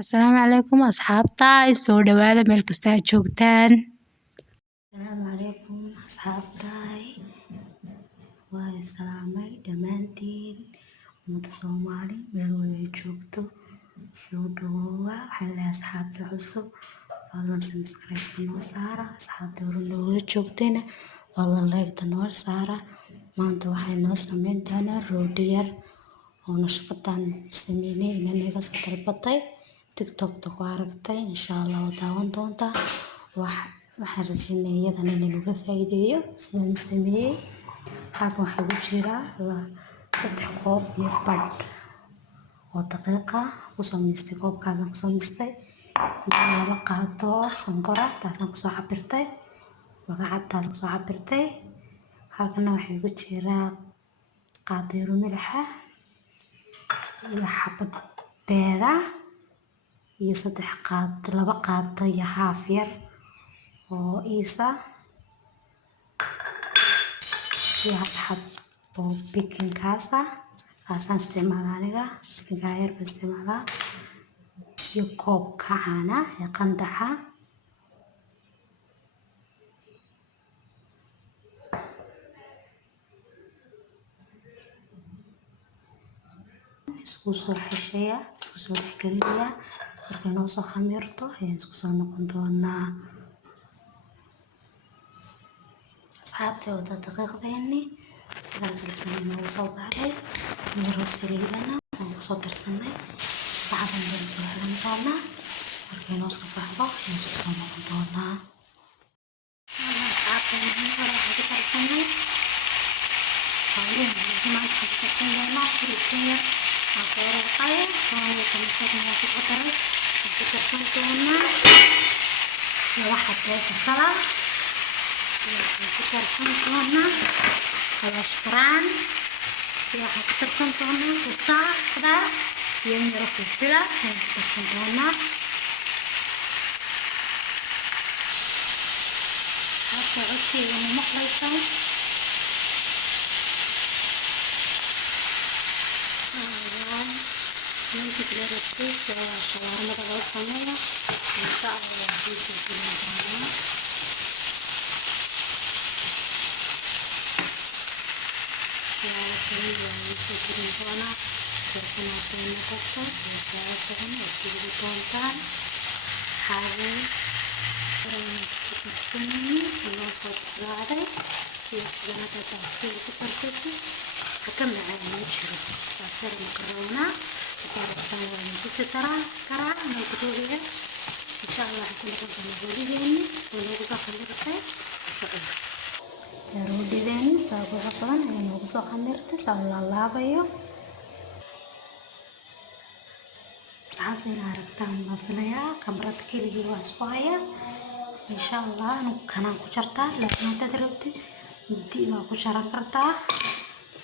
Asalaamu calaykum asxaabta soo dhawaada meel kasta aad joogtaan. Asalaamu calaykum asxaabta waa islaamay dhammaantiin ummadda Soomaali meel wada joogto soo dhawaa waxaan leeyahay asxaabta cusub fadlan subscribe noo saara asxaabta hore nooga joogtayna fadlan like noo saara maanta waxay noo sameyn doonaa rooti yar oo nashqadan sameynay inaga soo dalbatay TikTok ku aragtay insha Allah waa daawan doontaa waxaan rajeynayaa iyadana inaan uga faa'iideeyo sidaan sameeyay halkan waxaa ku jira 3 koob iyo badh oo daqiiqa ku samaystay koobkaasaan ku samaystay iyo 2 qaado sonkor ah taasaan ku soo cabirtay bagacadaas ku soo cabirtay halkan waxaa ku jira qaado milix ah iyo xabad beeda iyo 3 qaado 2 qaado iyo haaf yar oo isa iyo hab oo baking kaasa asaan isticmaalaa aniga baking yar baan isticmaalaa iyo koob caana ee qandaca isku soo xishaya isku soo dhexgeliya markay noo soo khamirto ayaan isku soo noqon doonaa asxaabta wada daqiiqdeeni sidaas jilsan noo soo baxay miro saliidana aan ku soo darsanay bacdan baan soo xiran doonaa markay noo soo baxdo ayaan isku soo noqon doonaa asxaabta hore waxaan ku darsanay hawlaha maanta ku darsan doonaa firiisiya أخيرا القاية وأنا كمسكنا في قطرة كترسلتونا واحد بيت الصلاة كترسلتونا خلاص فران واحد كترسلتونا والساعة كده يوم يروح الفلا كترسلتونا حتى عشي يوم مخلصة ممكن تلاقي الكيك شاورما ده صينية إن شاء الله هيش الكلام ده شاورما كريمة هيش الكلام ده كنا في المكتب وجاهزين وكذا كونتان حاجة مستني ونوصل بسرعة في السنة تأكل كترتي وكمل على المشروع تأثير المكرونة وكارثان وانتوسي كرا نوكتوبيا إن شاء الله حكون ربنا بوليهني ونوكتا خميرتي الصغير رودي ذاني سابو حقلا أي نوكسو خميرتي سأل الله بيو سعادنا عرفتان بفليا كمرات كيلي واسوايا إن شاء الله نوكنا كشرتا لكن تدربتي بدي ما كشرا كرتا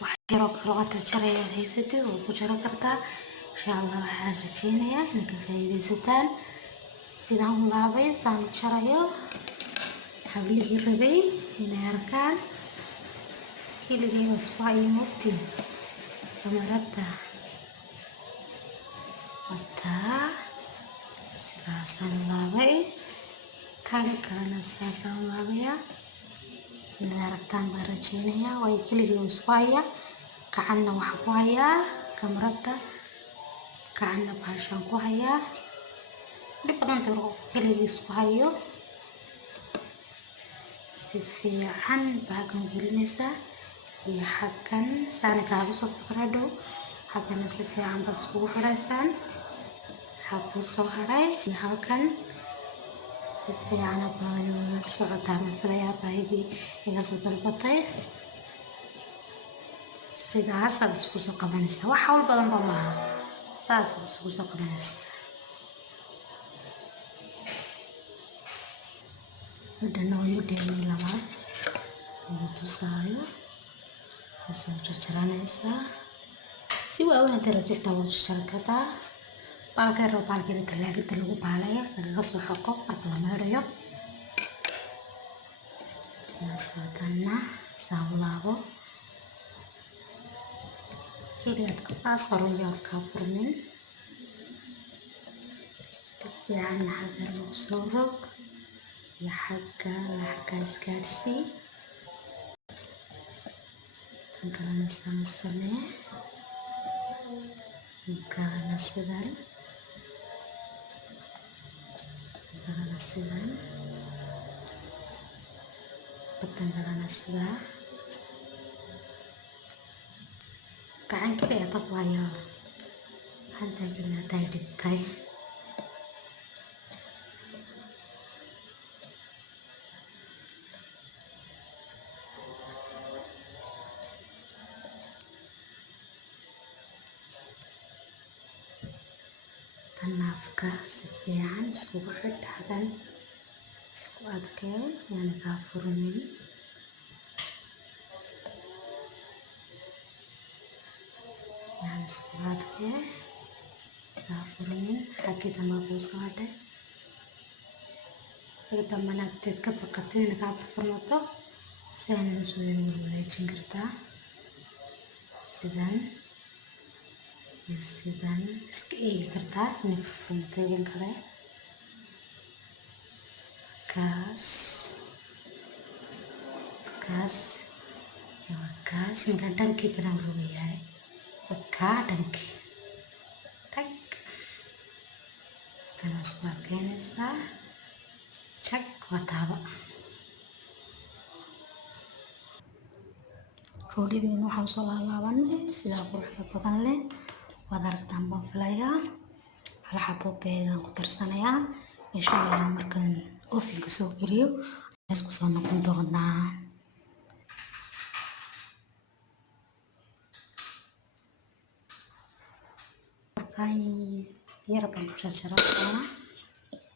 وحيرو كروات الشرية هيستي وكشرا كرتا إن شاء الله waxaan rajeynayaa in ka faa'iideysataan sidaan u laabay saan sharayo hablihii rabay inay arkaan keligay wasku ay mugti kamarada wata sidaasaan laabay kan kalena sidaasaan laabaya inay aragtaan baan rajeynayaa way keligay wasku haya gacanna waxaan ku hayaa kamarada كأنه باشان كوهيا لبنان تروح كليس كوهيو سفي عن باقم جلنسا يحكن سانة كابوسو فكردو حكنا سفي عن بسكو حرسان حبوسو حراي يحكن سفي عن بايو السعودة مفريا بايبي يغسو دلبطي سيدا عسل سكوسو قبانسا وحاول بدن بمعها saas isugu soo qabanaysa hadana waan u dheeray labaad ugu tusaayo asal jarjaranaysa si waaweyn inta rabta waa jarjaran kartaa baalka yar baalka talaagada lagu baalaya laga soo xoqo marka la meerayo yaasatana saawlaabo kaliya afkaas hore yaa ka furmin يعني حاجة المقصورك لحاجة إسكارسي تنقلنا السنة نقلنا السدان بتنقلنا السدان كعن كده يطبع يا حتى كنا تاي تنافكا سفيان سوق حد حدا سوق أذكى يعني كافرني يعني سوق أذكى كافرني حكي تما بوصاده حكي تما نكتب كبقتين كافرنته سهل نسوي ولا يشنكرتا sidaan iska eegi kartaa inay furfurantooyin kale kaas inka dhankii kalan rogayahay kaa dhankii tag kanas waa keenaysaa jag waa taaba roodhideena waxaa usoo laalaabanay sidaa quruxda badan leh waad aragtaan baan filayaa hal xabo beedaan ku darsanayaa insha allah markaan ofinka soo geliyo isku soo noqon doonaa markaan yar baan ku jarjaran doonaa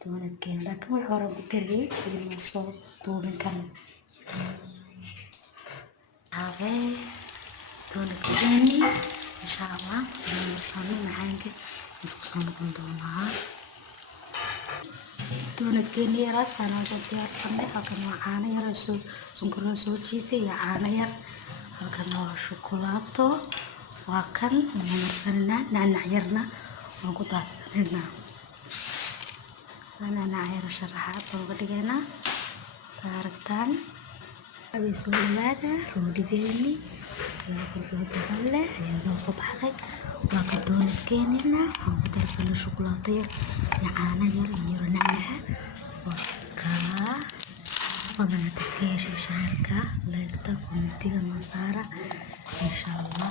doonadkeena laakiin wixii hore ku dariyay ilma soo duubin karin doonadkeeni insha allah marsano macaanka isku soo noqon doonaa doonadkeeni yaraas anaa soo diyaarsanay halkan waa caano yar oo sonkor soo jiitay iyo caano yar halkan waa shukulaato waa kan marsanina nacnac yarna waan ku daadsanina nacnac yar sharaxaad uga dhigaynaa aragtaan abay soo dhawaada roodhideeni quruxda badan leh ayaa noo soo baxday waa ka doonadkeenina waxaan ku darsanay shukulaato yar iyo caano yar iyo nacnaca waa kaa badana dadka yeesha shaharka leegta kumitiga noo saara insha allah